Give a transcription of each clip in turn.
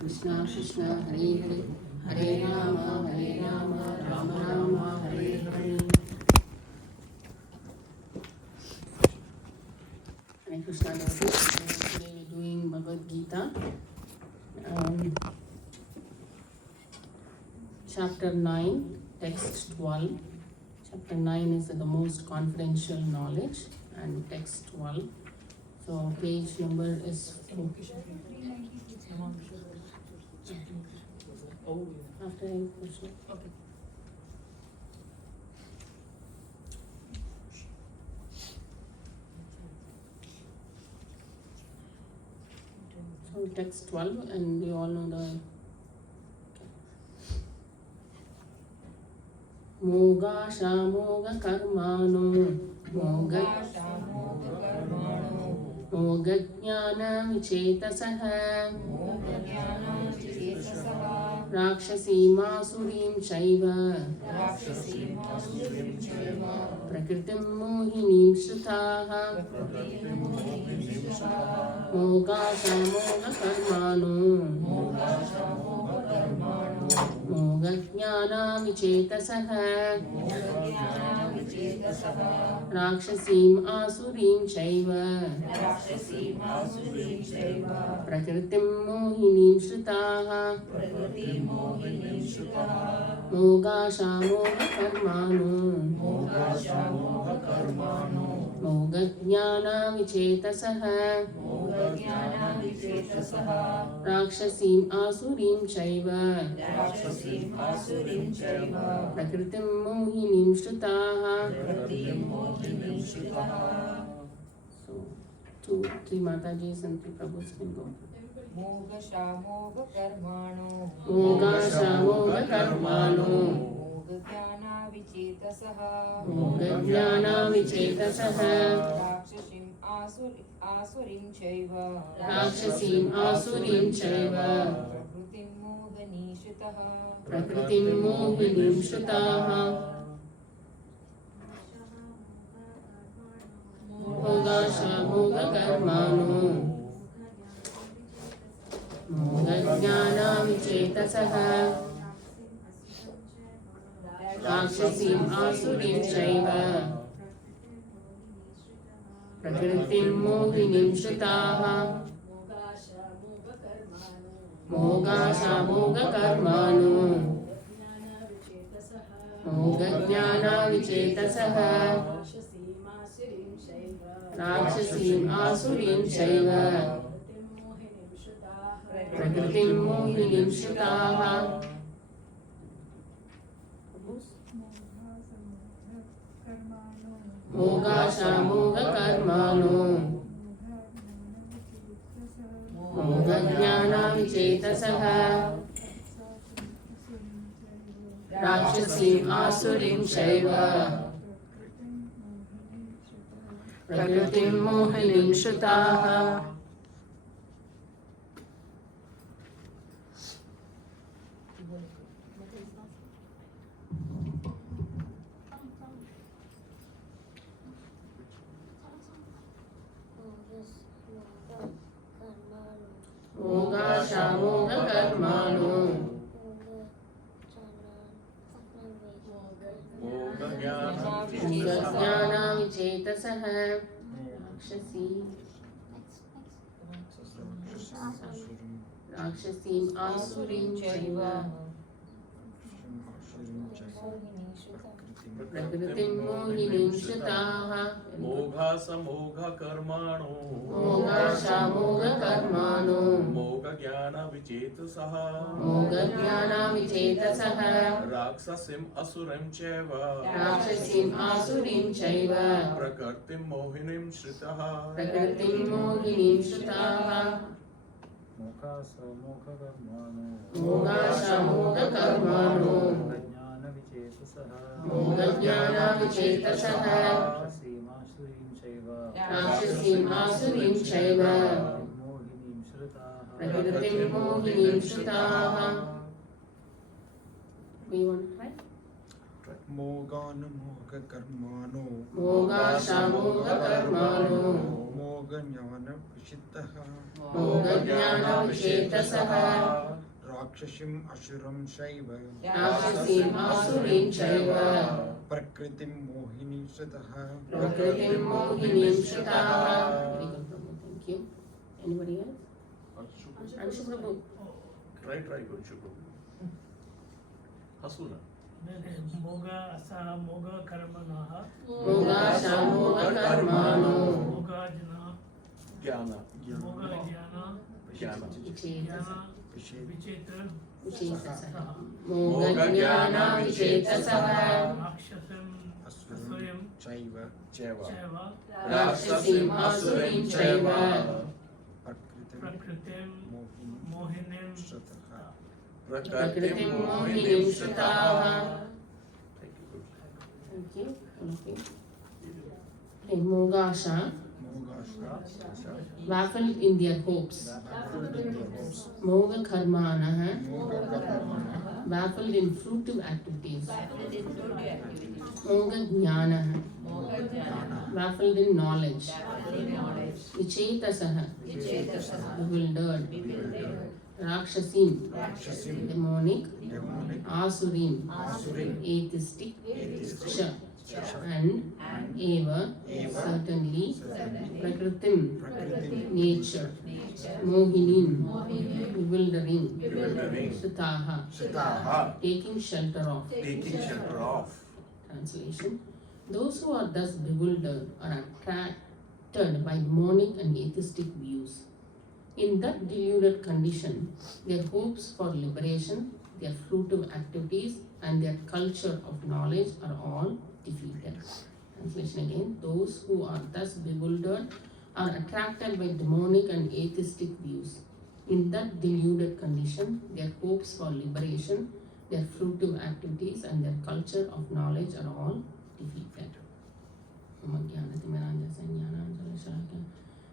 Krishna Krishna Hare Hare Hare Rama Rama Rama Hare Hare. Hare Krishna devotees. Today we are doing Bhagavad Gita, chapter 9, text 12. Chapter 9 is the most confidential knowledge, and text 12. So page number is after Krishna. Okay. So text 12, and we all know the Moga Shamoga Karmano Moga Jnana Vichetasaha Rakshasima Surim Chaiva Prakritim Mohinim Shrutaha Moga Shamoga Karmano Moga Jnana Vichetasaha Rakshasim Asurim Chaiva Prakritim Mohinim Shrutaha Moga Shamoga Karmano Moga Jnana Vichetasaha Rakshasim Asurim Chaiva Prakritim Mohinim Shrutaha. So, 2-3 Matajis and 3 Prabhus can go. Moga Shamoga Karmano Moga Shamoga Karmano Moga Jnana Vichetasaha Moga Jnana Vichetasaha Asurim Chaiva Rakshasim Asurim Chaiva Prakritim Mohinim Shutaha Moga Shamoga Karmano Moga Jnana Vichetasaha Rakshasim Asurim Chaiva Prakritim Mohinim Shutaha Moga Shamoga Karmano Moga Jnana Vichetasaha Rakshasim Asurim Chaiva Prakritim Mohinim Shutaha. Moga Shamoga Karmano Moga Jnana Vichetasaha Rakshasim Asurim Chaiva Prakritim Mohinim Shutaha. Moga Shamoga Karmano Moga Jnana Vichetasaha Rakshasim Asurim Chaiva Prakritim Mohinim Shutaha. Moga Samoga Karmano Moga Shamoga Karmano Moga Jnana Vichetasaha Moga Jnana Vichetasaha Raksasim Asurim Chaiva Rakshasim Asurim Chaiva Prakritim Mohinim Shritaha Prakritim Mohinim Shutaha. Moga Samoga Karmano Moga Shamoga Karmano Moga Jnana Vichetasaha Rakshasim Asurim Chaiva Prakritim Mohinim Shutaha. We want to try? मोगानुमोगकर्माणो मोगाशामोगकर्माणो मोगज्ञानविचित्तः मोगज्ञानविचेतसः राक्षसीम् असुरं चैव राक्षसीम् आसुरीं चैव प्रकृतिं मोहिनीं श्रितः प्रकृतिं मोहिनीं श्रिताः. Very good, Prabhu. Thank you. Anybody else? Anshu Prabhu. Try, Gonshu Prabhu. Hasuna. मोग असा मोग कर्मणः मोगाशामोगकर्माणो मोगाजना Jnana. मोग ज्ञान Jnana. विचेत विचेतसः मोगज्ञानविचेतसः राक्षसम् असुरं चैव Cheva. चैव राक्षसीम् आसुरीं चैव प्रकृतिं प्रकृतिं मोहिनीं मोहिनीं श्रितः प्रकृतिं मोहिनीं श्रिताः. Thank you, Guru. Thank you. Okay. Okay, Mogasha, मोगाशा baffled in their hopes. Moga karmanah, मोगकर्माणः baffled in fruitive activities. Moga jnanah, baffled in knowledge. Vichetasah, bewildered. Rakshasim, राक्षसीं demonic. Demonic Asurim, आसुरीं atheistic. atheistic. Ksha, and eva, certainly. Prakritim, nature. Mohinim, bewildering. Sutaha, Sitaha. taking shelter of. Taking shelter of. Translation. Those who are thus bewildered are attracted by demonic and atheistic views. In that deluded condition, their hopes for liberation, their fruitive activities, and their culture of knowledge are all defeated. Translation again. Those who are thus bewildered are attracted by demonic and atheistic views. In that deluded condition, their hopes for liberation, their fruitive activities, and their culture of knowledge are all defeated.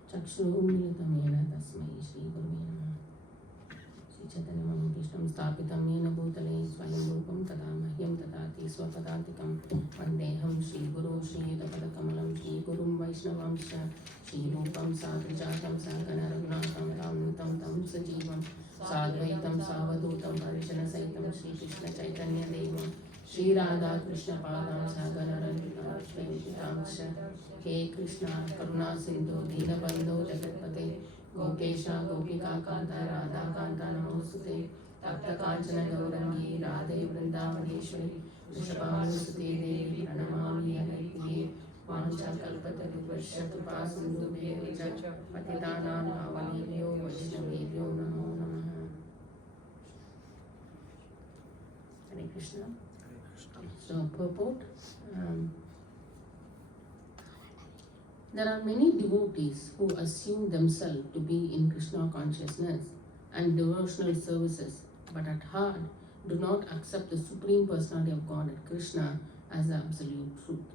चक्षुरुन्मिलितमेन तस्मै श्रीगुरुवे नमः. श्रीचैतन्यमनोभीष्टं स्थापितं येन भूतले स्वयं रूपं तदा मह्यं ददाति स्वपदान्तिकं वन्देऽहं श्रीगुरो श्रीयुतपदकमलं श्रीगुरुं वैष्णवांश्च श्रीरूपं साग्रजातं सहगणरघुनाथं रामनुतं तं सजीवं साद्वैतं सावधूतं परिजनसहितं श्रीकृष्णचैतन्यदेवं श्रीराधाकृष्णपादां सहगणरघुनाथं हे कृष्णा करुणा सिंधु दीनबंधो जगत्पते गोपेश गोपिकान्त राधाकान्त नमोस्तुते तप्त कांचन गौरंगी राधे वृंदावनेश्वरी वृषभानुसुते देवी प्रणमामि हरिप्रिये वाञ्छाकल्पतरुभ्यश्च कृपा सिन्धुभ्येव च पतितानां पावनेभ्यो वैष्णवेभ्यो नमो नमः. Hare Krishna. So purport. There are many devotees who assume themselves to be in Krishna consciousness and devotional services, but at heart do not accept the Supreme Personality of Godhead, Krishna, as the absolute truth.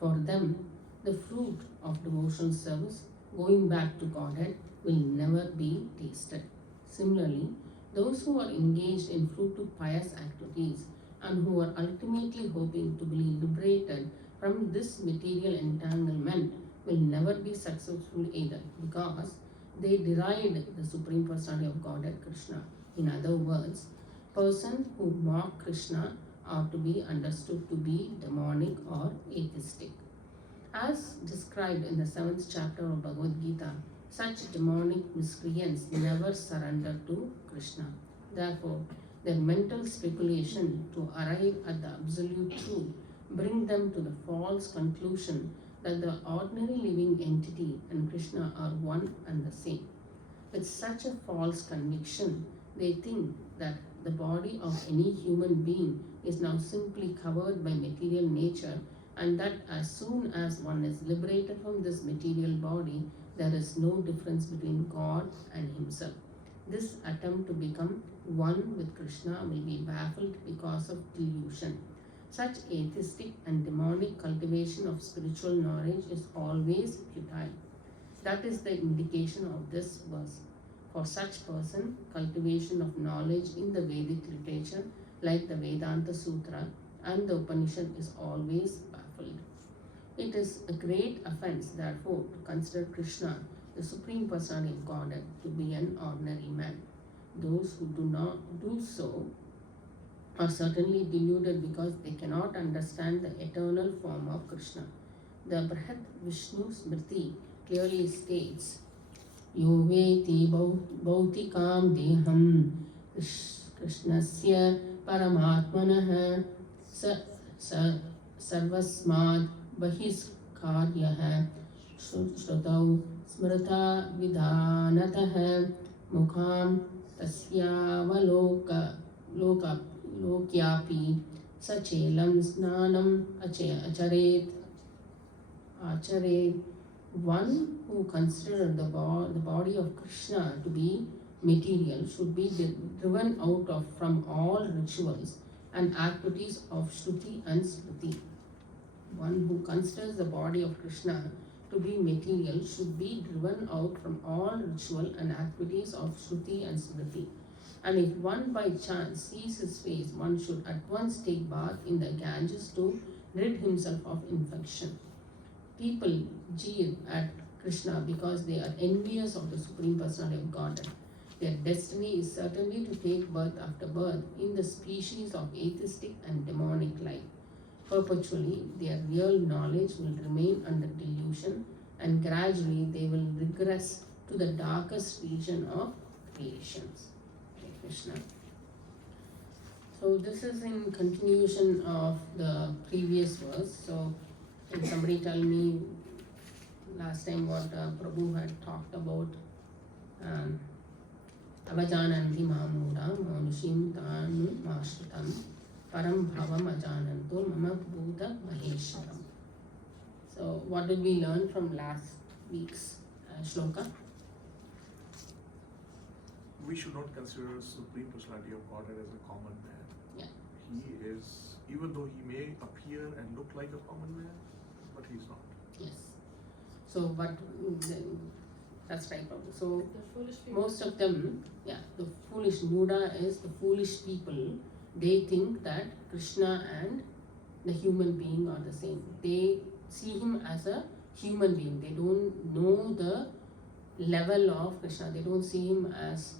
For them, the fruit of devotional service, going back to Godhead, will never be tasted. Similarly, those who are engaged in fruitful pious activities and who are ultimately hoping to be liberated from this material entanglement will never be successful either, because they deride the Supreme Personality of Godhead, Krishna. In other words, person who mock Krishna are to be understood to be demonic or atheistic. As described in the 7th chapter of Bhagavad Gita, such demonic miscreants never surrender to Krishna. Therefore, their mental speculation to arrive at the absolute truth bring them to the false conclusion that the ordinary living entity and Krishna are one and the same. With such a false conviction, they think that the body of any human being is now simply covered by material nature, and that as soon as one is liberated from this material body, there is no difference between God and himself. This attempt to become one with Krishna will be baffled because of delusion. Such atheistic and demonic cultivation of spiritual knowledge is always futile. That is the indication of this verse. For such person, cultivation of knowledge in the Vedic literature, like the Vedanta Sutra and the Upanishad is always baffled. It is a great offense, therefore, to consider Krishna, the Supreme Personality of Godhead, to be an ordinary man. Those who do not do so are certainly deluded because they cannot understand the eternal form of Krishna. The Brihad Vishnu Smriti clearly states, Yo veti bhautikam deham Krishnasya paramatmanah sarvasmad bahiskaryah shrutau smrita vidhanatah mukham tasyavaloka lokyapi sachelam snanam acharet. One who considers the body of Krishna to be material should be driven out of from all rituals and activities of Shruti and Smriti. One who considers the body of Krishna to be material should be driven out from all ritual and activities of Shruti and Smriti. And if one by chance sees his face, one should at once take bath in the Ganges to rid himself of infection. People jeer at Krishna because they are envious of the Supreme Personality of Godhead. Their destiny is certainly to take birth after birth in the species of atheistic and demonic life. Perpetually, their real knowledge will remain under delusion, and gradually they will regress to the darkest region of creations. Hare Krishna. So this is in continuation of the previous verse. So can somebody tell me last time what Prabhu had talked about? Avajananti mamuda manushim tanu mashritam param bhavam ajananto mama bhuta maheshwaram. So what did we learn from last week's shloka? We should not consider Supreme Personality of Godhead as a common man. Yeah. He is, even though he may appear and look like a common man, but he's not. Yes. So, but that's right, Prabhu. So, most of them, the foolish Buddha is the foolish people. They think that Krishna and the human being are the same. They see him as a human being. They don't know the level of Krishna. They don't see him as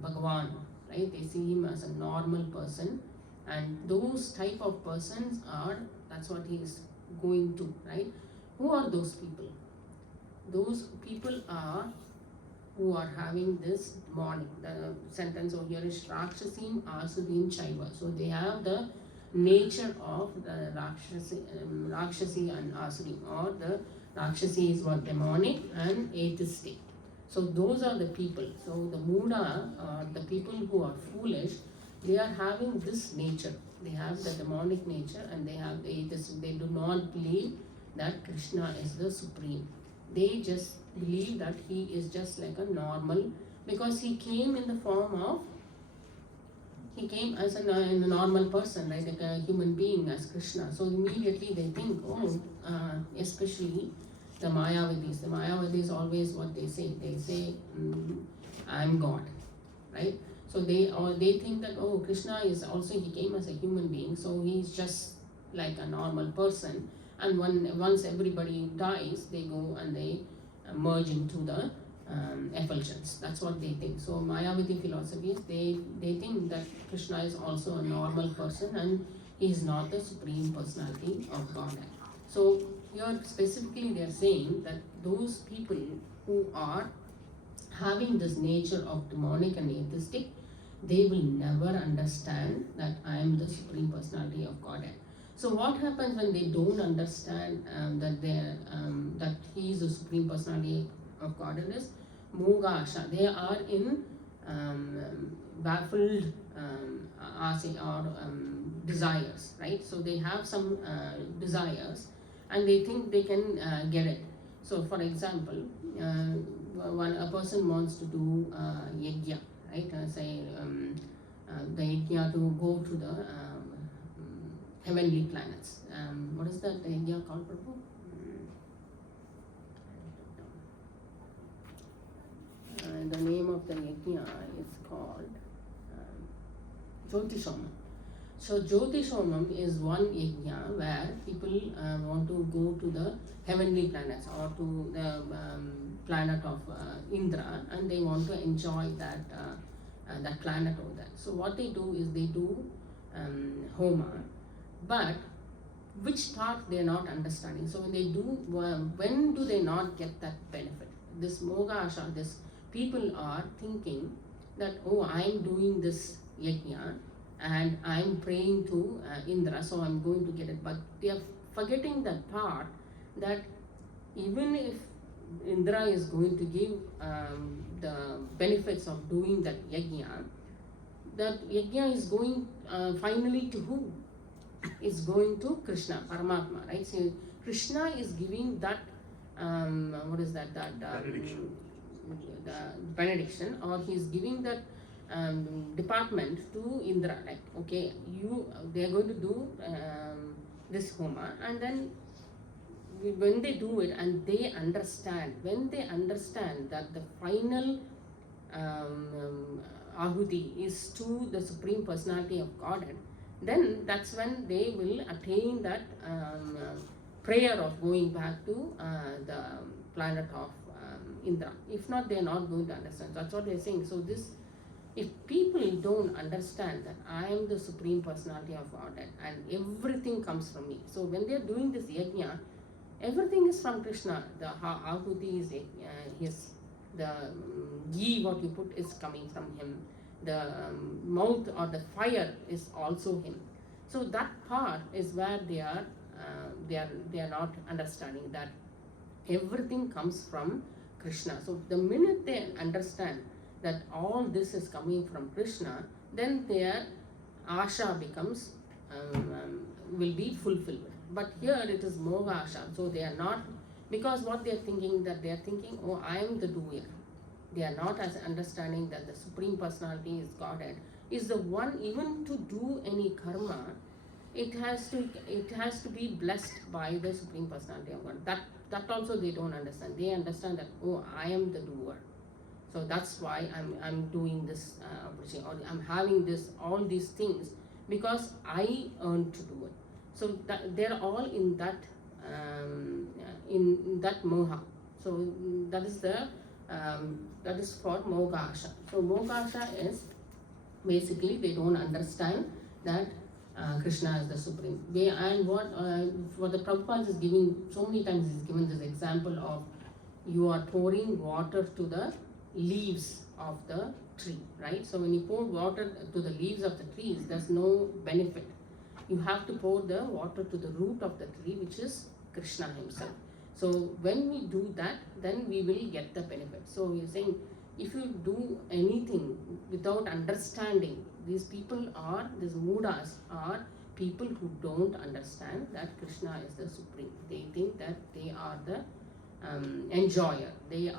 Bhagavan, right? They see him as a normal person, and those type of persons that's what he is going to, right? Who are those people? Those people are who are having this demonic. The sentence over here is Rakshasim Asurim Chaiva. So they have the nature of the Rakshasi and Asuri, or the Rakshasi is what? Demonic and atheistic. So those are the people. So the Muda, the people who are foolish, they are having this nature. They have the demonic nature and they have the atheistic. They do not believe that Krishna is the supreme. They just believe that he is just like a normal, because he came in the form of, he came as a normal person, right, like a human being as Krishna. So immediately they think, especially the Mayavadis. The Mayavadis always what they say. They say, I am God, right? So they think that, Krishna is also, he came as a human being, so he's just like a normal person. And once everybody dies, they go and they merge into the effulgence. That's what they think. So Mayavadi philosophies, they think that Krishna is also a normal person and he is not the Supreme Personality of Godhead. So here specifically they are saying that those people who are having this nature of demonic and atheistic, they will never understand that I am the Supreme Personality of Godhead. So what happens when they don't understand that he is the Supreme Personality of Godhead is Mogasha. They are in baffled desires, right? So they have some desires and they think they can get it. So for example, a person wants to do yajna, right? Say the yajna to go to the heavenly planets. What is that yajna called, Prabhu? The name of the yajna is called Jyotishoma. So Jyotishomam is one yajna where people want to go to the heavenly planets or to the planet of Indra, and they want to enjoy that planet over there. So what they do is they do homa, but which part they are not understanding. So when they do, when do they not get that benefit? This moga asha, this people are thinking that, oh, I am doing this yajna and I am praying to Indra, so I am going to get it. But they are forgetting that part that even if Indra is going to give the benefits of doing that yajna is going finally to who? Is going to Krishna, Paramatma, right? So Krishna is giving that, what is that? Benediction. The benediction, or he is giving that department to Indra, like, okay, they are going to do this homa, and then when they do it and they understand, when they understand that the final ahuti is to the Supreme Personality of Godhead, then that's when they will attain that prayer of going back to the planet of Indra. If not, they are not going to understand. That's what they are saying. So this, if people don't understand that I am the Supreme Personality of Godhead and everything comes from me. So when they are doing this yajna, everything is from Krishna. The ahuti is his. The ghee what you put is coming from him. The mouth or the fire is also him. So that part is where they are not understanding that everything comes from Krishna. So the minute they understand that all this is coming from Krishna, then their asha becomes will be fulfilled. But here it is moga asha. So they are not, because what they are thinking, that they are thinking, oh, I am the doer. They are not as understanding that the Supreme Personality is Godhead, is the one. Even to do any karma, it has to be blessed by the Supreme Personality of God. That also they don't understand. They understand that, oh, I am the doer. So that's why I'm doing this or I'm having this, all these things, because I earned to do it. So they're all in that moha. So that is for moga asha. So moga asha is basically they don't understand that Krishna is the supreme. And what the Prabhupada is giving so many times, is given this example of you are pouring water to the leaves of the tree, right? So when you pour water to the leaves of the trees, there's no benefit. You have to pour the water to the root of the tree, which is Krishna himself. So when we do that, then we will get the benefit. So you're saying, if you do anything without understanding, these mudas are people who don't understand that Krishna is the supreme. They think that they are the enjoyer. They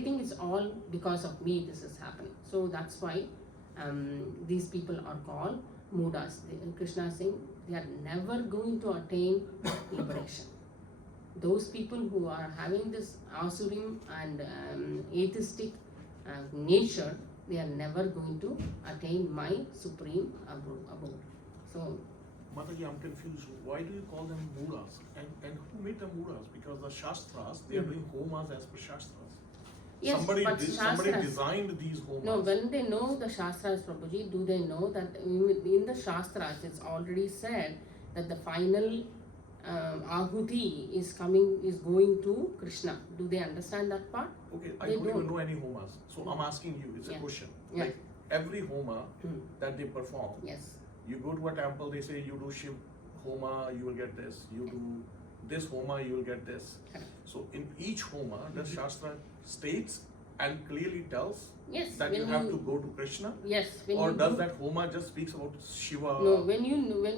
think it's all because of me this is happening. So that's why these people are called mudas. Krishna is saying they are never going to attain liberation. Those people who are having this asurim and atheistic nature, they are never going to attain my supreme abode. So, Mataji, I'm confused. Why do you call them mudas? And who made them mudas? Because the shastras, they are doing homas as per shastras. yes, Somebody Shastras, designed these homas. no, when they know the Shastras, Prabhuji, do they know that in the Shastras it's already said that the final ahuti is going to Krishna? Do they understand that part? Okay, I They don't even don't. know any homas. So I'm asking you, it's a Yeah. question. Yeah. Like every homa Hmm. that they perform, Yes. you go to a temple, they say you do Shiv homa, you will get this. You do this homa, you will get this. Correct. So in each homa, the Shastra states and clearly tells Yes. that when you have to go to Krishna, Yes. When or you does do, that homa just speaks about Shiva? No, when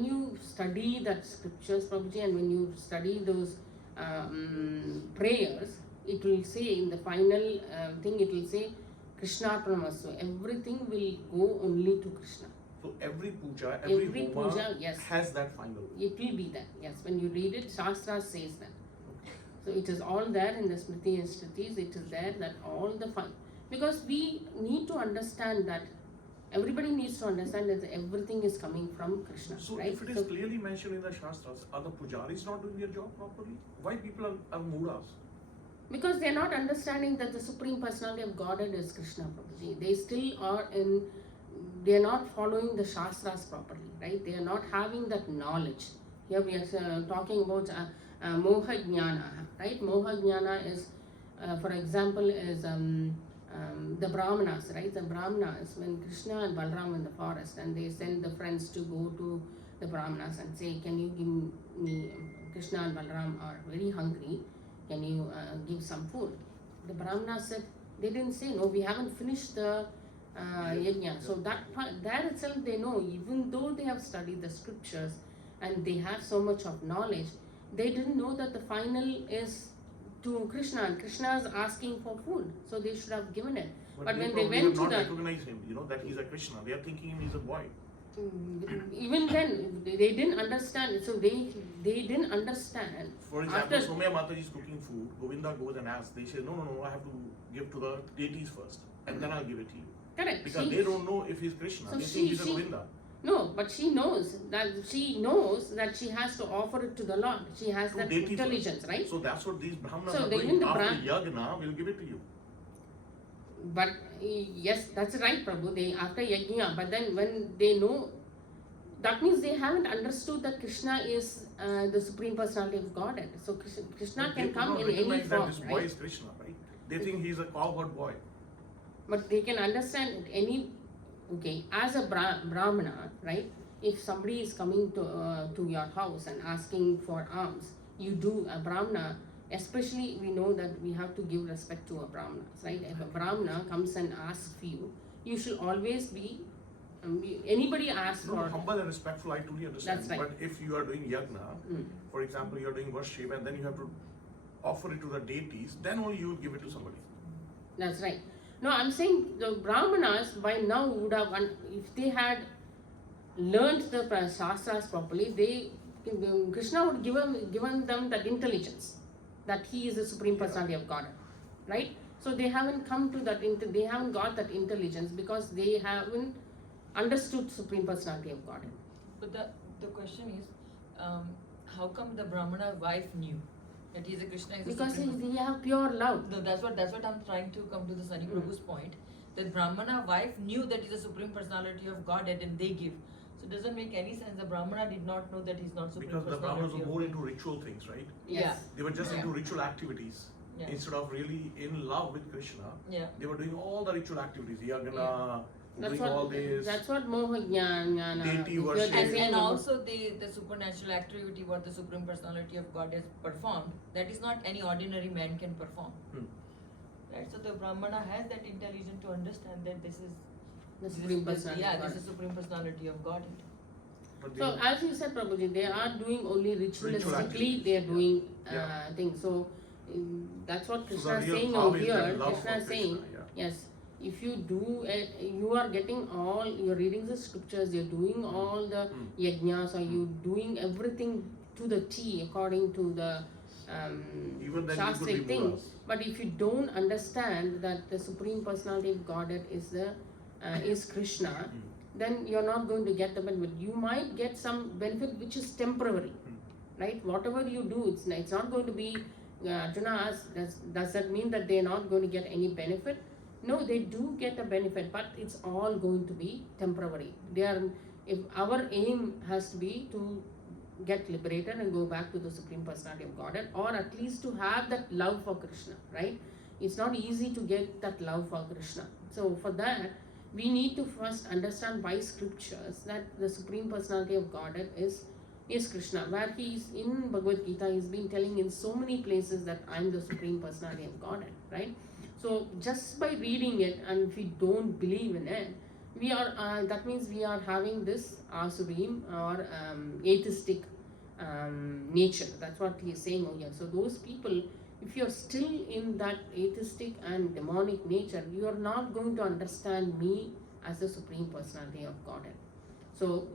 you study that scriptures, Prabhuji, and when you study those prayers, it will say in the final thing, it will say Krishna Pramasu. Everything will go only to Krishna. So every puja, every homa puja, yes, has that final. it will be that. Yes, when you read it, Shastra says that. So it is all there in the Smriti and Shrutis. It is there that all the fun, because we need to understand that Everybody needs to understand that everything is coming from Krishna, So right? if it is clearly mentioned in the Shastras, are the pujaris not doing their job properly? Why people are mudas? Because they are not understanding that the Supreme Personality of Godhead is Krishna, Prabhuji. They still are they are not following the Shastras properly, right? They are not having that knowledge. Here we are talking about Moha Jnana, right? Moha Jnana is, for example, is the Brahmanas, right? The Brahmanas, when Krishna and Balram in the forest, and they send the friends to go to the Brahmanas and say, can you give me, Krishna and Balram are very hungry, can you give some food? The Brahmanas said, they didn't say, no, we haven't finished the yajna. So that itself they know, even though they have studied the scriptures and they have so much of knowledge, they didn't know that the final is to Krishna, and Krishna is asking for food, so they should have given it. But when they probably went have to not the recognized him, that he's a Krishna. They are thinking him is a boy. even then they didn't understand, so they didn't understand. For example, After- Somaya Mataji is cooking food. Govinda goes and asks. They say, no, I have to give to the deities first, and then I'll give it to you. Correct. Because they don't know if he's Krishna. So They think he's a Govinda. No, but she knows that she has to offer it to the Lord. She has To that deities intelligence, first. right? So that's what these Brahmanas So are they doing. in the After Brah- Yagna, we'll give it to you. But yes, that's right, Prabhu. They after yajna, but then when they know, that means they haven't understood that Krishna is the Supreme Personality of Godhead. So Krishna But they can could come not in any recognize that form, this boy right? is Krishna, right? They think he's a cowherd boy. But they can understand as a Brahmana, right? If somebody is coming to your house and asking for alms, you do a Brahmana. Especially, we know that we have to give respect to a Brahmana, right? If a Brahmana comes and asks for you, you should always be. Anybody asks No, for. humble and respectful, I totally understand. That's right. But if you are doing yagna, for example, you are doing worship, and then you have to offer it to the deities, then only you will give it to somebody. That's right. No, I'm saying the Brahmanas by now would have, if they had learned the Shastras properly, Krishna would given them that intelligence, that he is the Supreme Personality of Godhead, right? So they haven't come to that, they haven't got that intelligence because they haven't understood Supreme Personality of Godhead. But the question is, how come the Brahmana wife knew that he is a Krishna? Is a Because supreme- they have pure love. No, that's what I'm trying to come to the Sunny Prabhu's point. That Brahmana wife knew that he's a supreme personality of Godhead and they give. So it doesn't make any sense. The Brahmana did not know that he's not supreme Because the personality. Brahmanas were of more God. into ritual things, right? Yeah. They were just Yeah. into ritual activities. Yeah. Instead of really in love with Krishna, Yeah. they were doing all the ritual activities, yagna, That's doing all this. what Moha Jnana. Deity worship. And also the supernatural activity what the supreme personality of God has performed, that is not any ordinary man can perform. Right? So the Brahmana has that intelligence to understand that this is The Supreme Personality. yeah, of this God. is supreme personality of Godhead. But they So were- as you said, Prabhuji, they are doing only ritualistically. activities. They are doing Yeah. things. So that's what So Krishna the is real saying power over is here. that love Krishna for is saying, Krishna, yes, if you do it, you are getting all. You're reading the scriptures. You're doing all the yajnas. Or you doing everything to the T according to the Even then you could be Shastric thing. muras. But if you don't understand that the Supreme Personality of Godhead is Krishna, then you're not going to get the benefit. You might get some benefit which is temporary, right? Whatever you do, it's not going to be. Arjuna asked, does that mean that they're not going to get any benefit? No, they do get a benefit, but it's all going to be temporary. If our aim has to be to get liberated and go back to the Supreme Personality of Godhead, or at least to have that love for Krishna, right? It's not easy to get that love for Krishna. So for that, we need to first understand by scriptures that the Supreme Personality of Godhead is Krishna. Where he's in Bhagavad Gita, he's been telling in so many places that I'm the Supreme Personality of Godhead, right? So just by reading it, and if we don't believe in it, we are that means we are having this asurim or atheistic nature. That's what he is saying over here. So those people, if you are still in that atheistic and demonic nature, you are not going to understand me as the Supreme Personality of Godhead. So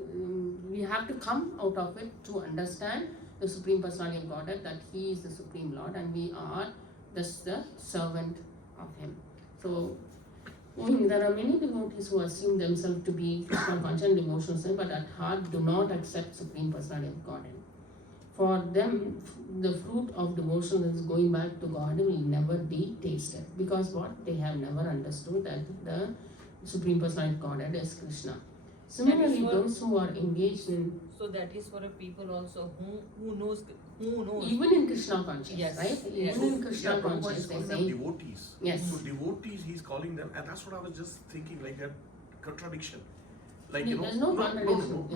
we have to come out of it to understand the Supreme Personality of Godhead, that he is the Supreme Lord and we are just the servant of him. So There are many devotees who assume themselves to be Krishna conscious and devotional, but at heart do not accept Supreme Personality of Godhead. For them, the fruit of devotion is going back to God will never be tasted. Because what? They have never understood that the Supreme Personality of Godhead is Krishna. Similarly, for- those who are engaged in, So that is for a people also who knows. even in Krishna conscious, Yes, right? yes. Even in Krishna Yeah, Prabhupada conscious, is they calling them say, devotees. yes. So devotees, he's calling them, and that's what I was just thinking, like that contradiction. Like, There's no contradiction,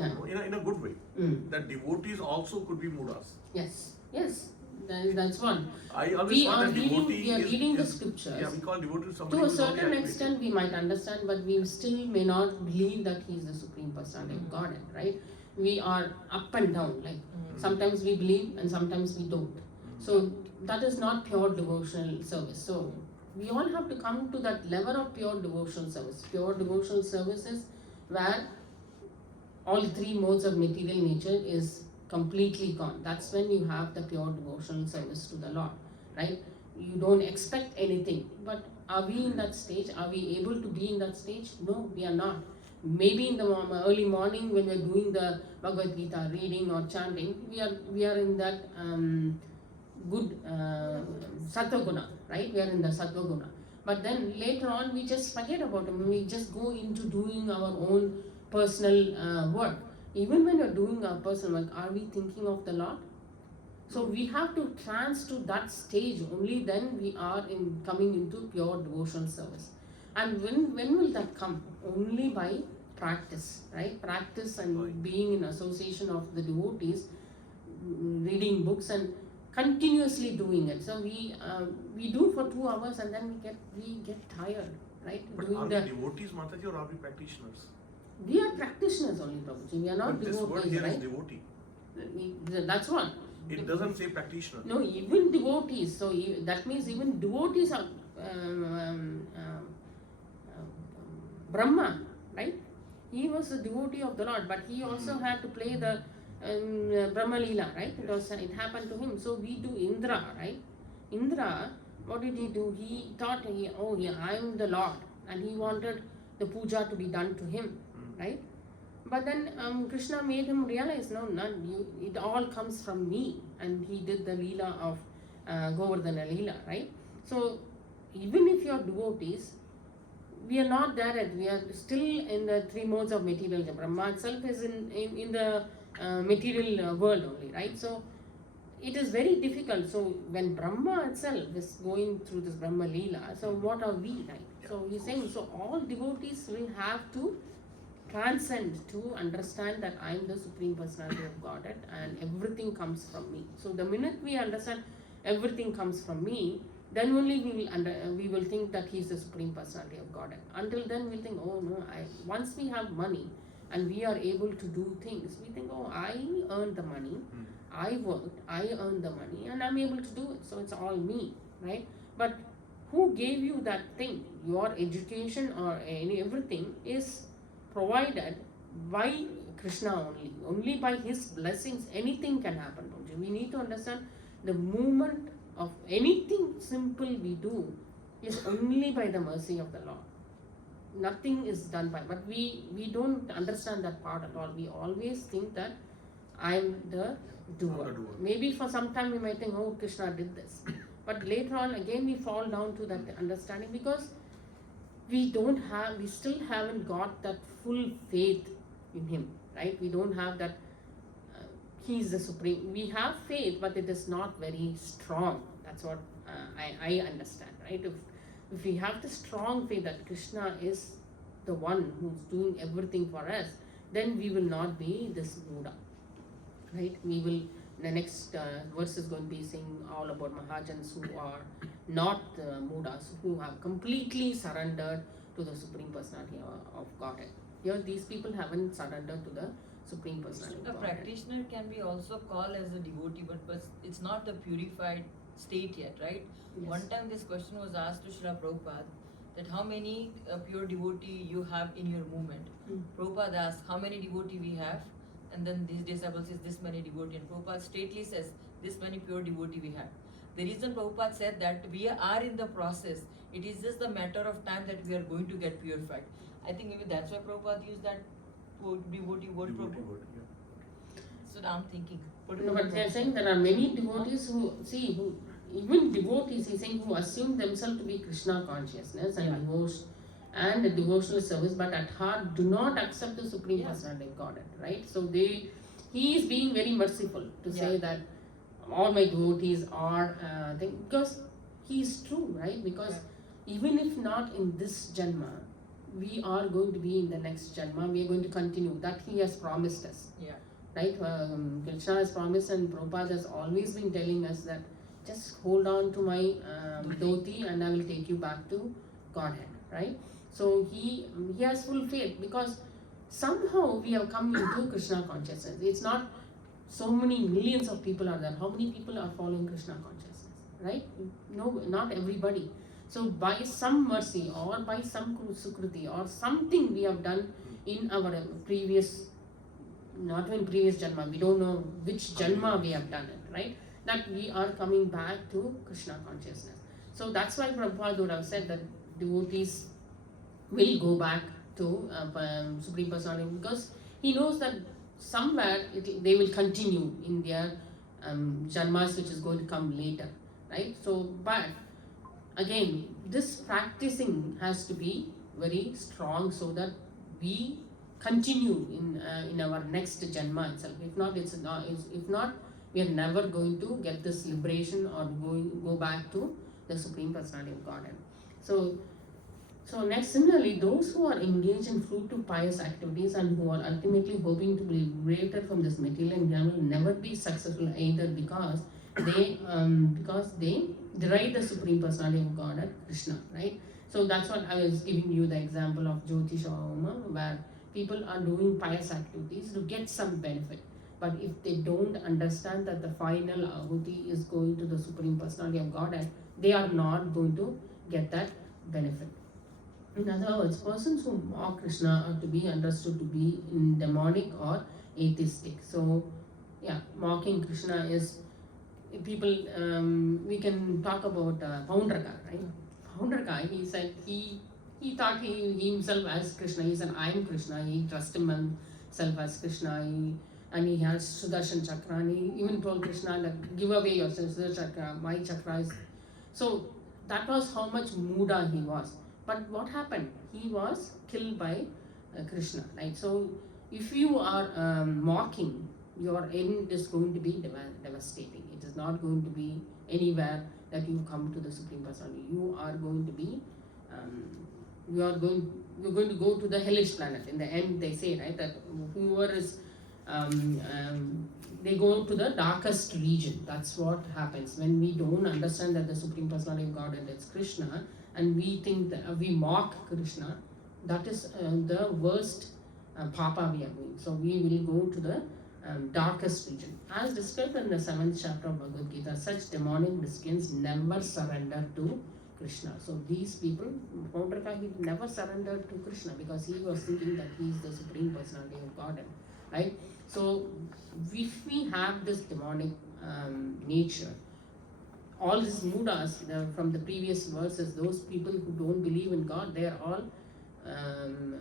in a good way. Mm. That devotees also could be mudas. Yes, yes, that's one. I always We thought are that reading, devotee we are is, reading the is- scriptures. Yeah, we call devotee somebody To a who's only certain elevated. extent, we might understand, but we still may not believe that He is the Supreme Personality of Godhead, right? We are up and down, like sometimes we believe and sometimes we don't. So that is not pure devotional service. So we all have to come to that level of pure devotional service. Pure devotional service is where all three modes of material nature is completely gone. That's when you have the pure devotional service to the Lord, right? You don't expect anything. But are we in that stage? Are we able to be in that stage? No, we are not. Maybe in the early morning when we're doing the Bhagavad Gita reading or chanting, we are in that good sattva guna, right? We are in the sattva guna. But then later on we just forget about it. We just go into doing our own personal work. Even when you're doing our personal work, are we thinking of the Lord? So we have to trance to that stage. Only then we are coming into pure devotional service. And when will that come? Only by practice, right? Practice and being in association of the devotees, reading books and continuously doing it. So we do for 2 hours and then we get tired, right? But Doing are we the devotees, Mataji, or are we practitioners? we are practitioners only, Prabhuji. We are not But this word devotees, here is right? devotee. That's what. It doesn't say practitioner. No, even devotees. So that means even devotees are Brahma, right? He was a devotee of the Lord, but he also had to play the Brahma Leela, right? It happened to him. So we do Indra, right? Indra, what did he do? He thought, I am the Lord, and he wanted the puja to be done to him, right? But then Krishna made him realize, no, none. It all comes from me, and he did the Leela of Govardhana Leela, right? So even if you are devotees, we are not there yet. We are still in the 3 modes of material. Brahma itself is in the material world only, right? So it is very difficult. So when Brahma itself is going through this Brahma Leela, so what are we, right? So he's saying, so all devotees will have to transcend to understand that I am the Supreme Personality of Godhead and everything comes from me. So the minute we understand everything comes from me, then only we will think that he is the Supreme Personality of Godhead. Until then we'll think, oh no, once we have money and we are able to do things, we think, oh, I earned the money, I worked, I earned the money and I'm able to do it. So it's all me, right? But who gave you that thing? Your education or everything is provided by Krishna only. Only by his blessings anything can happen. We need to understand the movement of anything simple we do is only by the mercy of the Lord. Nothing is done by, but we don't understand that part at all. We always think that I'm the doer. Maybe for some time we might think, oh, Krishna did this. But later on again we fall down to that understanding because we still haven't got that full faith in him, right? We don't have that he is the supreme. We have faith, but it is not very strong. That's what I understand, right? If we have the strong faith that Krishna is the one who's doing everything for us, then we will not be this Buddha, right? We will. The next verse is going to be saying all about Mahajans who are not Mudas, who have completely surrendered to the Supreme Personality of Godhead. Here, these people haven't surrendered to the Supreme Personality The of Godhead. practitioner can be also called as a devotee, but it's not the purified state yet, right? Yes. One time this question was asked to Srila Prabhupada that how many pure devotee you have in your movement. Prabhupada asked how many devotee we have, and then this disciple says this many devotee, and Prabhupada straightly says this many pure devotee we have. The reason Prabhupada said that we are in the process, it is just a matter of time that we are going to get purified. I think maybe that's why Prabhupada used that devotee word. Devotee Prabhupada. word, yeah. So now I'm thinking. What No, about but they are Prabhupada? saying there are many devotees who even devotees, he's saying, who assume themselves to be Krishna consciousness and Yeah. and devotional service, but at heart do not accept the Supreme Yeah. Personality of Godhead, right? So he is being very merciful to say Yeah. that all my devotees are because he is true, right? Because even if not in this Janma, we are going to be in the next Janma, we are going to continue. That he has promised us. Yeah. Right? Krishna has promised, and Prabhupada has always been telling us that just hold on to my dhoti and I will take you back to Godhead, right? So he has full faith because somehow we have come into Krishna consciousness. It's not so many millions of people are there. How many people are following Krishna consciousness, right? No, not everybody. So by some mercy or by some sukruti or something we have done in our previous, not in previous janma, we don't know which janma we have done it, right? That we are coming back to Krishna consciousness. So that's why Prabhupada would have said that devotees will go back to Supreme Personality, because he knows that somewhere they will continue in their janmas which is going to come later, right? So, but again, this practicing has to be very strong so that we continue in our next janma itself. If not, we are never going to get this liberation or go back to the Supreme Personality of Godhead. So next, similarly, those who are engaged in fruitful pious activities and who are ultimately hoping to be liberated from this material jnana will never be successful, either because they derive the Supreme Personality of God at Krishna, right? So that's what I was giving you the example of Jyotisha Homa, where people are doing pious activities to get some benefit. But if they don't understand that the final ahuti is going to the Supreme Personality of God, they are not going to get that benefit. In other words, persons who mock Krishna are to be understood to be demonic or atheistic. So, yeah, mocking Krishna is people. We can talk about Poundraka, right? Poundraka, he said he thought he himself as Krishna. He said, "I am Krishna." He trusted himself as Krishna. And he has Sudarshan Chakra. And he even told Krishna that give away your Sudarshan Chakra. My chakra is. So that was how much Muda he was. But what happened? He was killed by Krishna, right? So if you are mocking, your end is going to be devastating. It is not going to be anywhere that you come to the Supreme Personality. You are going to be, you're going to go to the hellish planet. In the end, they say, right, that whoever is, they go to the darkest region. That's what happens when we don't understand that the Supreme Personality of God and it's Krishna. And we think that we mock Krishna, that is the worst papa we are doing. So we will go to the darkest region. As described in the 7th chapter of Bhagavad Gita, such demonic miscreants never surrender to Krishna. So these people, Paundraka, he never surrendered to Krishna because he was thinking that he is the Supreme Personality of God, right? So if we have this demonic nature, all these mudas from the previous verses, those people who don't believe in God, they are all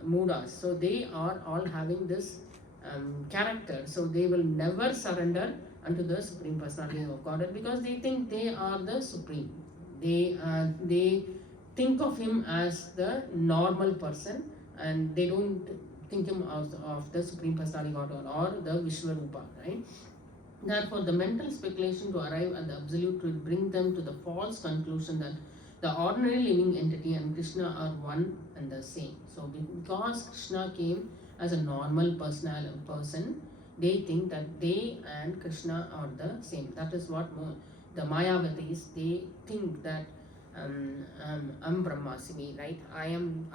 mudas. So they are all having this character. So they will never surrender unto the Supreme Personality of God because they think they are the Supreme. They think of him as the normal person and they don't think him of the Supreme Personality of God or the Vishwarupa, right? Therefore, the mental speculation to arrive at the absolute will bring them to the false conclusion that the ordinary living entity and Krishna are one and the same. So, because Krishna came as a normal person, they think that they and Krishna are the same. That is what the Mayavatis, they think that Am Brahmasmi, right? I am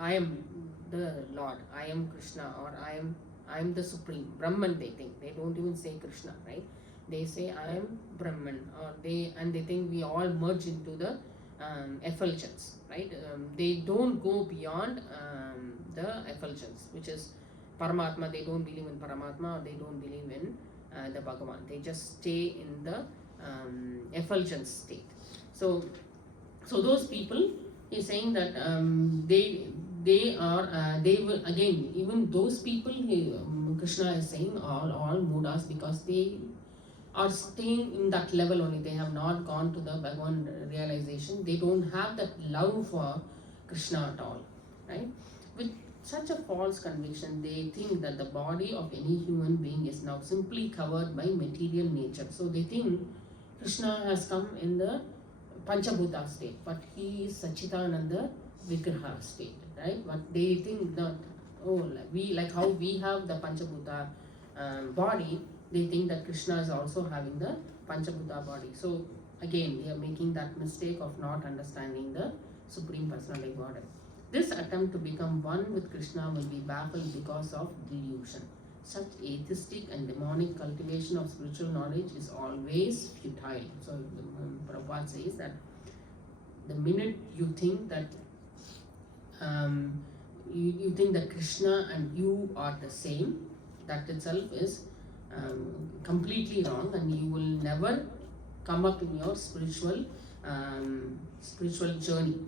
the Lord. I am Krishna, or I am the Supreme Brahman. They think. They don't even say Krishna, right? They say I am Brahman, or they think we all merge into the effulgence, right? They don't go beyond the effulgence, which is Paramatma. They don't believe in Paramatma, or they don't believe in the Bhagavan. They just stay in the effulgence state. So those people, he's saying that they will again, even those people, Krishna is saying all Buddhas, because they are staying in that level only. They have not gone to the Bhagavan realization. They don't have that love for Krishna at all, right? With such a false conviction, they think that the body of any human being is now simply covered by material nature. So they think Krishna has come in the Panchabhuta state, but he is Sachidananda Vigraha state, right? But they think that, like how we have the Panchabhuta body, they think that Krishna is also having the Panchabhuta body. So again, they are making that mistake of not understanding the Supreme Personality of Godhead. This attempt to become one with Krishna will be baffled because of delusion. Such atheistic and demonic cultivation of spiritual knowledge is always futile. So Prabhupada says that the minute you think that you think that Krishna and you are the same, that itself is completely wrong, and you will never come up in your spiritual journey.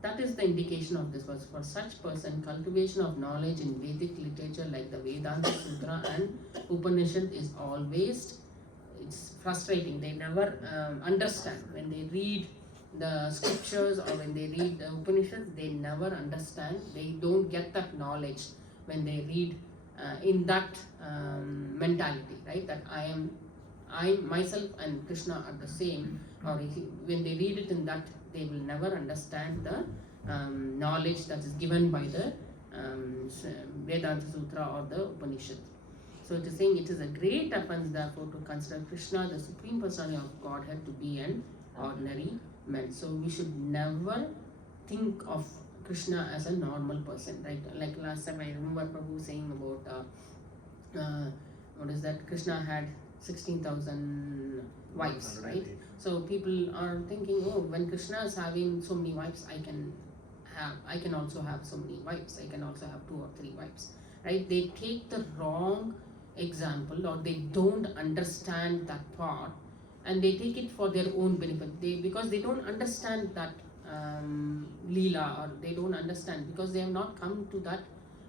That is the indication of this verse. For such person, cultivation of knowledge in Vedic literature like the Vedanta Sutra and Upanishad is always, it's frustrating. They never understand. When they read the scriptures or when they read the Upanishads, they never understand. They don't get that knowledge when they read in that mentality, right? That I myself and Krishna are the same. Or when they read it in that, they will never understand the knowledge that is given by the Vedanta Sutra or the Upanishad. So it is saying it is a great offense therefore to consider Krishna, the Supreme Personality of Godhead, to be an ordinary man. So we should never think of Krishna as a normal person, right? Like last time I remember Prabhu saying about what is that? Krishna had 16,000 wives, right? So people are thinking, oh, when Krishna is having so many wives, I can also have so many wives. I can also have 2 or 3 wives, right? They take the wrong example, or they don't understand that part, and they take it for their own benefit. Because they don't understand that Leela, or they don't understand because they have not come to that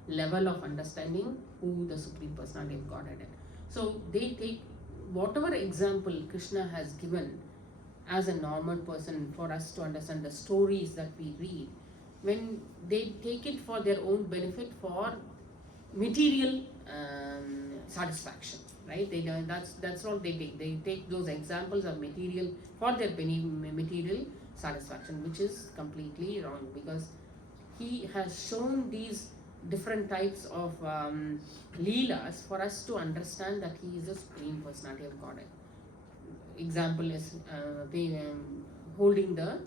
level of understanding who the Supreme Personality of Godhead is. So they take whatever example Krishna has given as a normal person for us to understand the stories that we read, when they take it for their own benefit, for material satisfaction, right? That's all they take. They take those examples of material for their material satisfaction, which is completely wrong, because he has shown these different types of leelas for us to understand that he is the Supreme Personality of Godhead. Example is holding the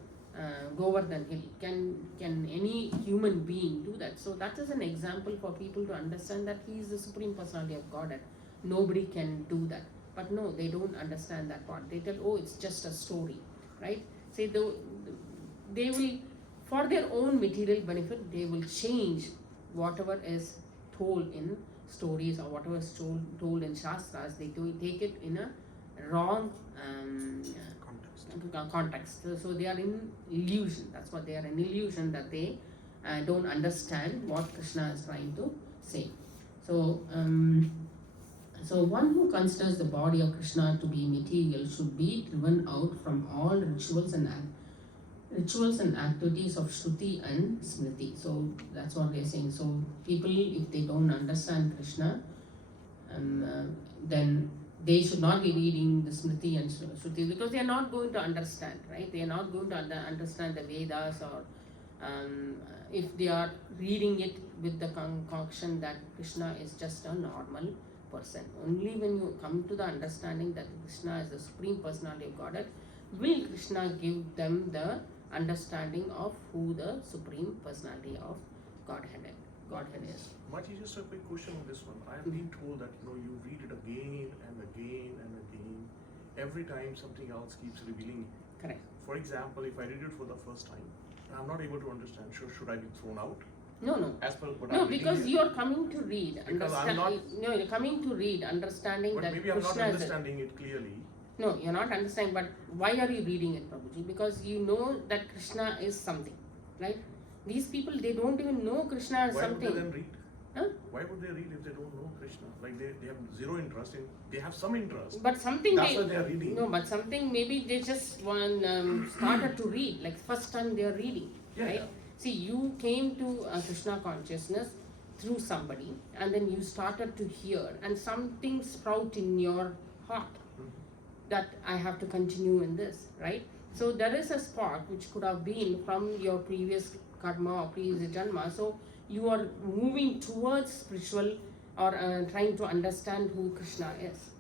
Govardhan hill. Can any human being do that? So that is an example for people to understand that he is the Supreme Personality of Godhead. Nobody can do that. But no, they don't understand that part. They tell, oh, it's just a story, right? Say they will, for their own material benefit, they will change whatever is told in stories or whatever is told in Shastras. They take it in a wrong context. So they are in illusion. That's what they are, in illusion, that they don't understand what Krishna is trying to say. So one who considers the body of Krishna to be material should be driven out from all rituals and activities of Shruti and Smriti. So that's what they're saying. So people, if they don't understand Krishna, then they should not be reading the Smriti and Shruti, because they are not going to understand, right? They are not going to understand the Vedas, or if they are reading it with the concoction that Krishna is just a normal person. Only when you come to the understanding that Krishna is the Supreme Personality of Godhead, will Krishna give them the understanding of who the Supreme Personality of Godhead is. Maji, just a quick question on this one. I am being told that you read it again and again and again. Every time something else keeps revealing. Correct. For example, if I read it for the first time, I am not able to understand. Should I be thrown out? No. As per what No, I'm because reading you are coming to read. Because I'm not. No, you're coming to read, understanding But that maybe I'm not Krishna is understanding it clearly. No, you're not understanding, but why are you reading it, Prabhuji? Because you know that Krishna is something, right? These people, they don't even know Krishna is Why would something. they then read? Huh? Why would they read if they don't know Krishna? Like they have zero interest in, they have some interest. But something That's why they are reading. No, but something maybe they just started to read, like first time they are reading, Yeah, right? yeah. See, you came to Krishna consciousness through somebody, and then you started to hear, and something sprout in your heart that I have to continue in this, right? So there is a spark which could have been from your previous karma or previous janma. So you are moving towards spiritual or trying to understand who Krishna is.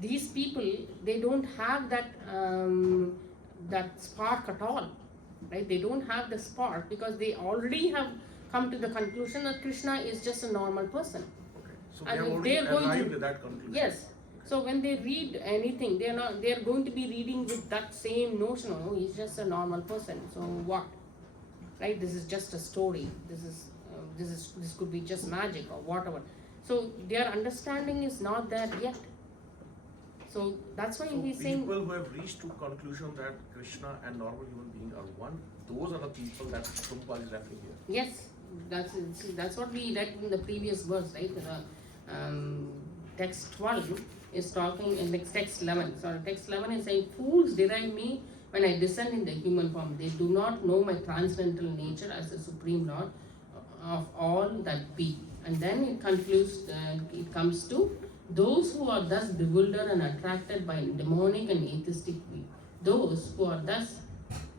These people, they don't have that spark at all, right? They don't have the spark because they already have come to the conclusion that Krishna is just a normal person. Okay. So And they have if already they are going to- arrived at that conclusion. Yes. So when they read anything, they are going to be reading with that same notion. Oh, he's just a normal person. So what? Right? This is just a story. This could be just magic or whatever. So their understanding is not there yet. So that's why So he's saying. people who have reached to conclusion that Krishna and normal human being are one, those are the people that Prabhupada is referring here. Yes, that's what we read in the previous verse, right? Text 12 is talking in text 11. Sorry, text 11 is saying, "Fools deride me when I descend in the human form. They do not know my transcendental nature as the supreme Lord of all that be." And then it concludes. It comes to those who are thus bewildered and attracted by demonic and atheistic view. Those who are thus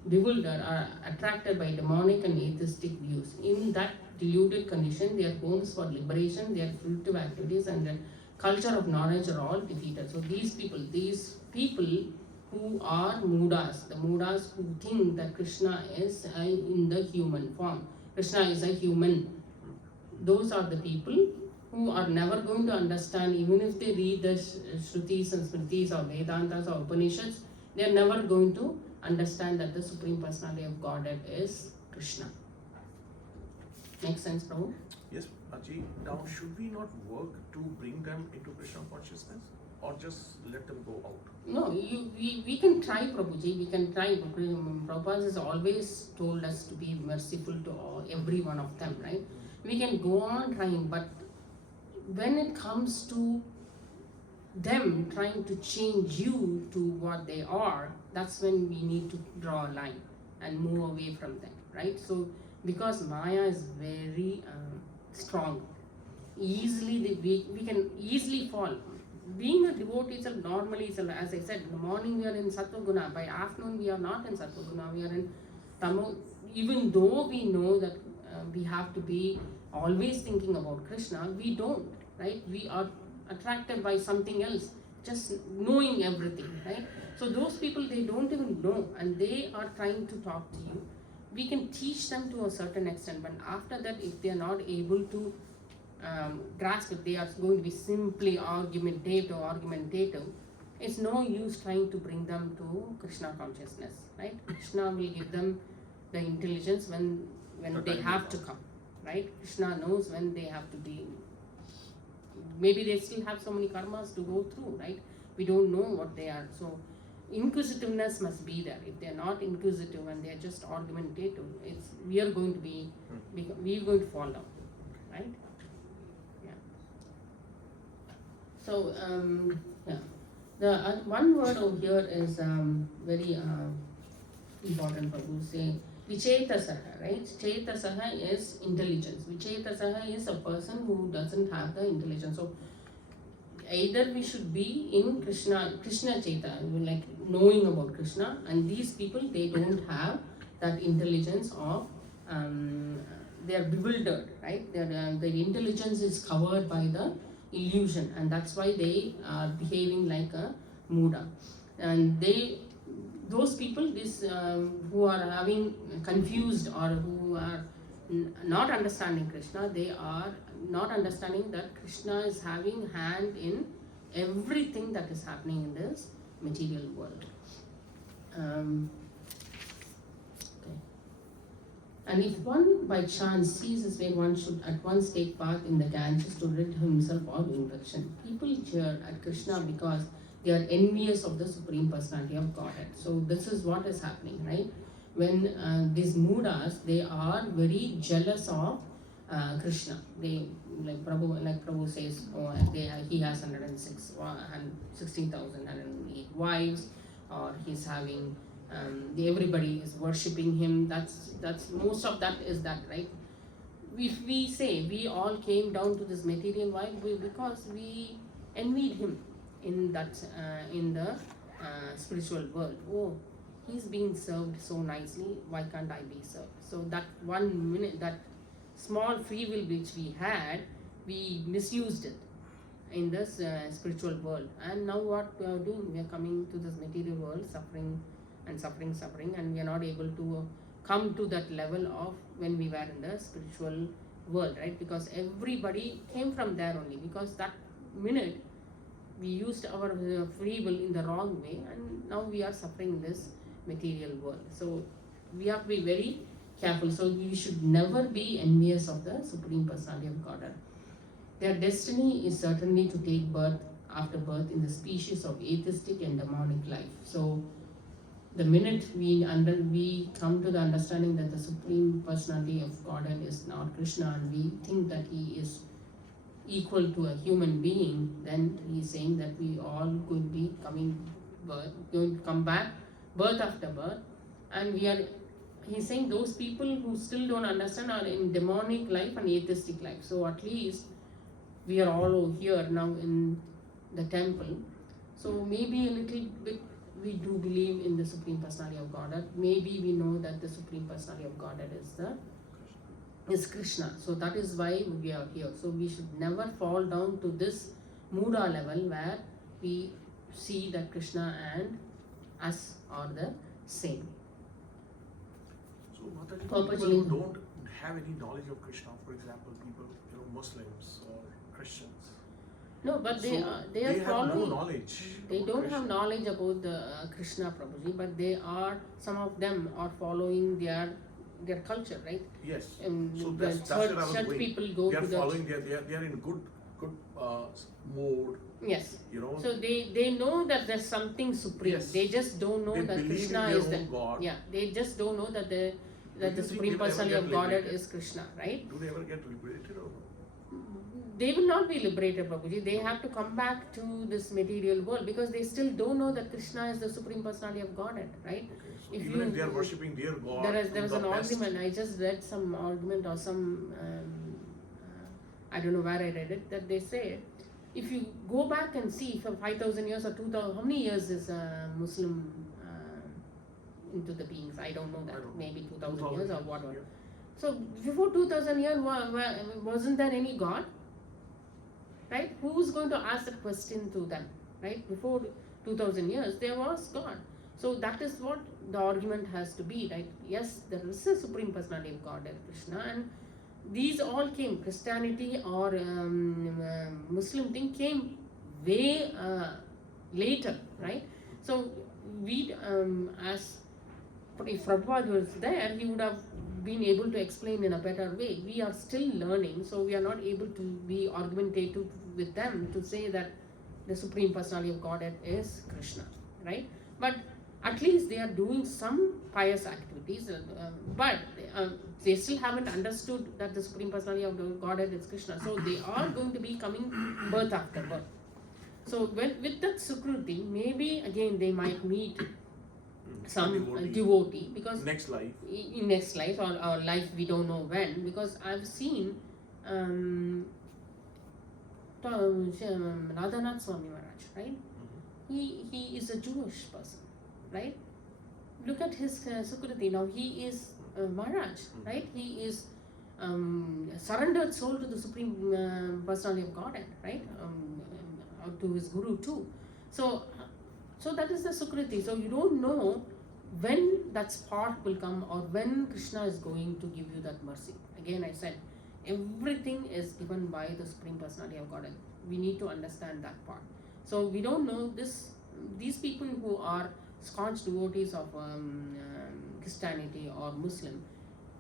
bewildered are attracted by demonic and atheistic views. In that deluded condition, their homes for liberation, their fruitive activities, and their culture of knowledge are all defeated. So these people who are mudas, the mudas who think that Krishna is in the human form, Krishna is a human, those are the people who are never going to understand, even if they read the Shrutis and Smritis or Vedantas or Upanishads, they are never going to understand that the Supreme Personality of Godhead is Krishna. Makes sense, Prabhu? Yes, Aji. Now, should we not work to bring them into Krishna consciousness, or just let them go out? No, we can try, Prabhuji, we can try. Prabhupada has always told us to be merciful to every one of them, right? We can go on trying, but when it comes to them trying to change you to what they are, that's when we need to draw a line and move away from them, right? So, because Maya is very strong, easily we can easily fall. Being a devotee itself, normally itself, as I said, in the morning we are in Sattva Guna, by afternoon we are not in Sattva Guna, we are in Tamo. Even though we know that we have to be always thinking about Krishna, we don't, right? We are attracted by something else, just knowing everything, right? So those people, they don't even know, and they are trying to talk to you. We can teach them to a certain extent, but after that, if they are not able to grasp it, they are going to be simply argumentative. It's no use trying to bring them to Krishna consciousness, right? Krishna will give them the intelligence when they have to come, right? Krishna knows when they have to be. Maybe they still have so many karmas to go through, right? We don't know what they are. So inquisitiveness must be there. If they are not inquisitive and they are just argumentative, we are going to fall down, right? Yeah. So yeah, the one word over here is very important. Prabhu say Vichetasaha, right? Chetasaha is intelligence. Vichetasaha is a person who doesn't have the intelligence. So either we should be in Krishna Cheta, like knowing about Krishna, and these people, they don't have that intelligence of, they are bewildered, right? Their intelligence is covered by the illusion, and that's why they are behaving like a Muda. And those people, who are having confused or who are not understanding Krishna, they are not understanding that Krishna is having hand in everything that is happening in this material world. Okay. And if one by chance sees his way, one should at once take part in the Ganges to rid himself of infection. People jeer at Krishna because they are envious of the Supreme Personality of Godhead. So this is what is happening, right? When these Mudas, they are very jealous of Krishna. They like Prabhu says, he has 16,108 wives, or he's having everybody is worshipping him. That's most of that is that, right? If we say we all came down to this material life because we envied him in that in the spiritual world. Oh, he's being served so nicely, why can't I be served? So that 1 minute, that small free will which we had, we misused it in this spiritual world. And now what we are doing, we are coming to this material world, suffering, and we are not able to come to that level of when we were in the spiritual world, right? Because everybody came from there only, because that minute we used our free will in the wrong way, and now we are suffering in this material world. So we have to be very careful. So we should never be envious of the Supreme Personality of Godhead. Their destiny is certainly to take birth after birth in the species of atheistic and demonic life. So the minute we come to the understanding that the Supreme Personality of Godhead is not Krishna, and we think that he is equal to a human being, then he is saying that we all could be going to come back birth after birth, and he's saying those people who still don't understand are in demonic life and atheistic life. So at least we are all over here now in the temple, so maybe a little bit we do believe in the Supreme Personality of Godhead. Maybe we know that the Supreme Personality of Godhead is Krishna. So that is why we are here. So we should never fall down to this Muda level where we see that Krishna and us are the same. So Mataji, Papaji. people who don't have any knowledge of Krishna, for example, people, Muslims or Christians. No, but they are have following. no knowledge. They about don't Krishna. have knowledge about the Krishna, Prabhuji, but some of them are following their culture, right? Yes. The So that's where I was church going. people go they are to the following. They are in good mode. yes. So So they know that there's something supreme. Yes. They just don't know they that believe Krishna in their is the own God. yeah. They just don't know that the Do you think Supreme they will ever Personality get of Godhead liberated? is Krishna, right? Do they ever get liberated or no? They will not be liberated, Prabhuji. They have to come back to this material world because they still don't know that Krishna is the Supreme Personality of Godhead, right? Okay. So If even you- if they are worshipping their God, There is the an best, argument. I just read some argument or some I don't know where I read it, that they say if you go back and see for 5,000 years or 2,000, how many years is Muslim into the beings? I don't know that. I don't know. Maybe 2,000 years or whatever. Yeah. So before 2,000 years, wasn't there any God? Right? Who's going to ask that question to them? Right? Before 2,000 years, there was God. So that is what the argument has to be, right? Yes, there is a Supreme Personality of God, Krishna, and these all came. Christianity or Muslim thing came way later, right? So we, if Prabhupada was there, he would have been able to explain in a better way. We are still learning, so we are not able to be argumentative with them to say that the Supreme Personality of Godhead is Krishna, right? But at least they are doing some pious activities, but they still haven't understood that the Supreme Personality of the Godhead is Krishna. So they are going to be coming birth after birth. So with that Sukriti, maybe again they might meet some devotee, because next life. in next life or life we don't know when, because I've seen Radhanath Swami Maharaj, right? He is a Jewish person, right? Look at his Sukriti. Now he is Maharaj, right? He is surrendered soul to the Supreme Personality of Godhead, right? To his Guru too. So that is the Sukriti. So you don't know when that spark will come or when Krishna is going to give you that mercy. Again, I said, everything is given by the Supreme Personality of Godhead. We need to understand that part. So we don't know this. These people who are staunch devotees of Christianity or Muslim,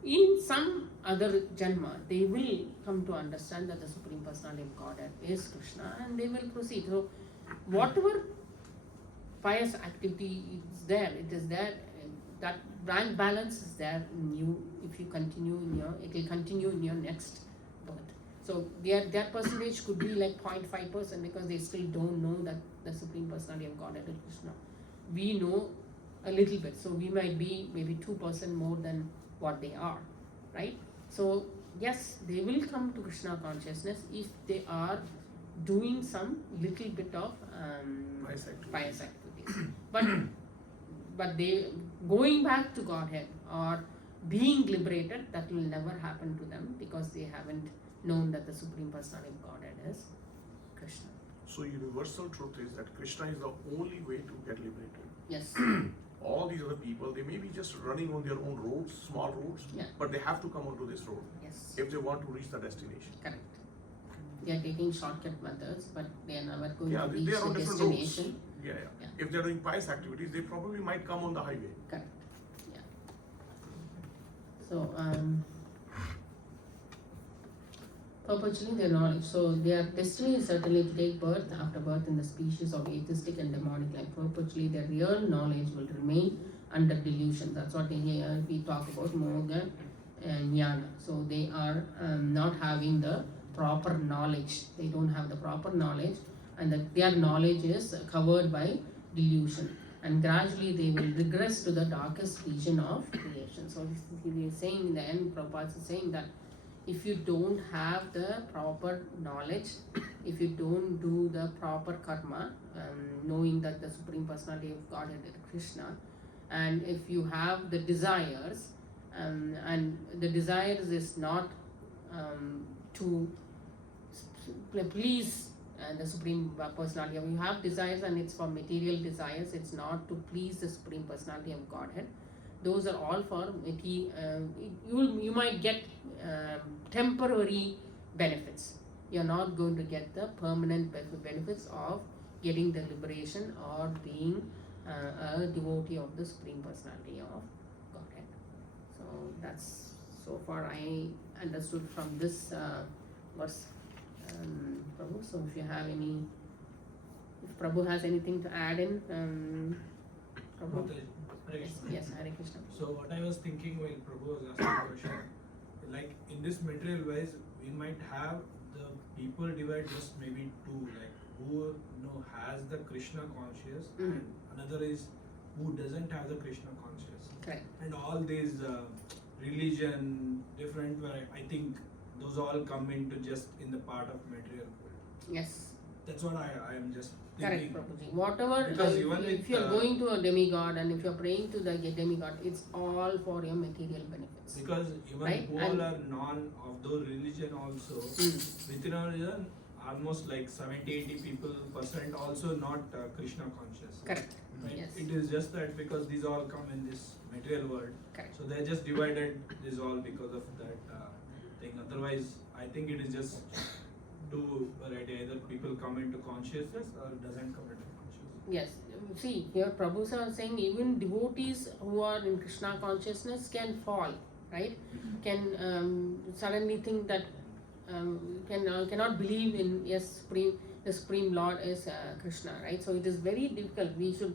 in some other Janma, they will come to understand that the Supreme Personality of Godhead is Krishna, and they will proceed. So whatever pious activity is there. It is there. That rank balance is there in you. If you continue in your, it will continue in your next birth. So their percentage could be like 0.5% because they still don't know that the Supreme Personality of Godhead is Krishna. We know a little bit, so we might be maybe 2% more than what they are, right? So yes, they will come to Krishna consciousness if they are doing some little bit of pious activities. But they going back to Godhead or being liberated, that will never happen to them because they haven't known that the Supreme Personality of Godhead is Krishna. So universal truth is that Krishna is the only way to get liberated. Yes. All these other people, they may be just running on their own roads, small roads, Yeah. but they have to come onto this road Yes. if they want to reach the destination. Correct. They are taking shortcut methods, but they are never going Yeah, to they reach are on the different destination. roads. Yeah. Yeah. If they're doing pious activities, they probably might come on the highway. Correct. Yeah. So perpetually their knowledge. So their destiny is certainly to take birth after birth in the species of atheistic and demonic life. Perpetually their real knowledge will remain under delusion. That's what we talk about moga and jnana. So they are not having the proper knowledge. They don't have the proper knowledge, and that their knowledge is covered by delusion. And gradually they will regress to the darkest region of creation. So he is saying in the end, Prabhupada is saying that if you don't have the proper knowledge, if you don't do the proper karma, knowing that the Supreme Personality of Godhead is Krishna, and if you have the desires, and the desires is not to please the Supreme Personality, you have desires and it's for material desires, it's not to please the Supreme Personality of Godhead. Those are all for you might get temporary benefits. You're not going to get the permanent benefits of getting the liberation or being a devotee of the Supreme Personality of Godhead. So that's so far I understood from this verse, Prabhu. So if you have any, if Prabhu has anything to add in, Prabhu. Hare Yes, Krishna. yes, Hare Krishna. So what I was thinking while Prabhu was asking the question, like in this material wise, we might have the people divide just maybe two, like who has the Krishna conscious, and another is who doesn't have the Krishna conscious. Correct. And all these religion different, where I think those all come into just in the part of material world. Yes. That's what I am just Correct, thinking. Prabhuji. Whatever, Because even if with, you are going to a demigod and if you are praying to the demigod, it's all for your material benefits. Because even Right, who and- all are non of those religion also, within our religion, almost like 70-80 percent also not Krishna conscious. Correct. Right? Yes. It is just that because these all come in this material world, Correct. so they are just divided this all because of that thing. Otherwise, I think it is just to either people come into consciousness or doesn't come into consciousness. Yes. See, here Prabhu sir is saying even devotees who are in Krishna consciousness can fall, right? Can suddenly think that cannot believe in the Supreme Lord is Krishna, right? So it is very difficult. We should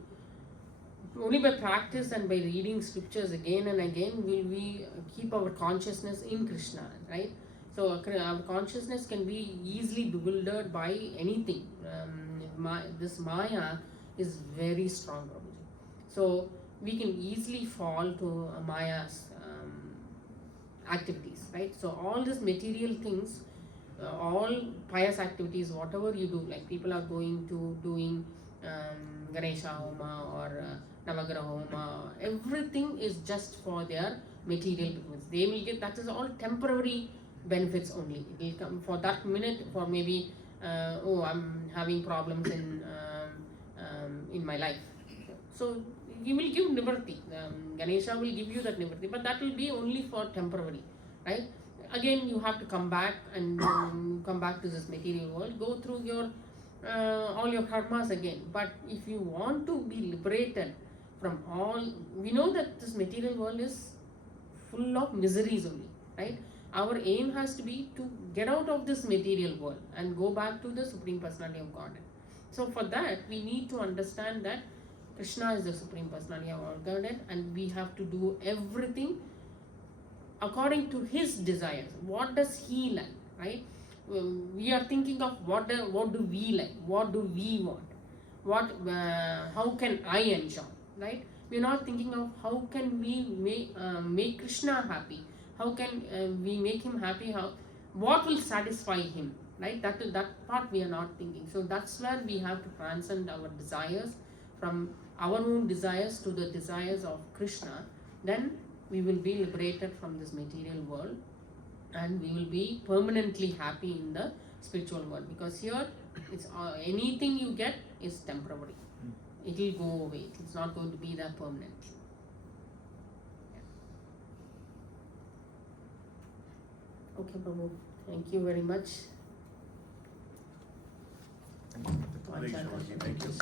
only by practice and by reading scriptures again and again will we keep our consciousness in Krishna, right? So our consciousness can be easily bewildered by anything. This Maya is very strong, Prabhuji. So we can easily fall to Maya's activities, right? So all these material things, all pious activities, whatever you do, like people are going to doing Ganesha Homa or Navagraha Homa, everything is just for their material benefits. They will get, that is all temporary benefits only. It will come for that minute, for maybe I'm having problems in my life. So he will give nivritti. Ganesha will give you that nivritti, but that will be only for temporary, right? Again, you have to come back and come back to this material world, go through your all your karmas again. But if you want to be liberated from all, we know that this material world is full of miseries only, right? Our aim has to be to get out of this material world and go back to the Supreme Personality of Godhead. So for that, we need to understand that Krishna is the Supreme Personality of Godhead, and we have to do everything according to his desires. What does he like, right? We are thinking of what do we like, what do we want, how can I enjoy, right? We are not thinking of how can we make Krishna happy, how can we make him happy, what will satisfy him, right? That part we are not thinking. So that's where we have to transcend our desires from our own desires to the desires of Krishna. Then we will be liberated from this material world, and we will be permanently happy in the spiritual world, because here it's anything you get is temporary. It will go away. It's not going to be there permanently. Okay, Prabhu. Thank you very much. Thank you. Thank you.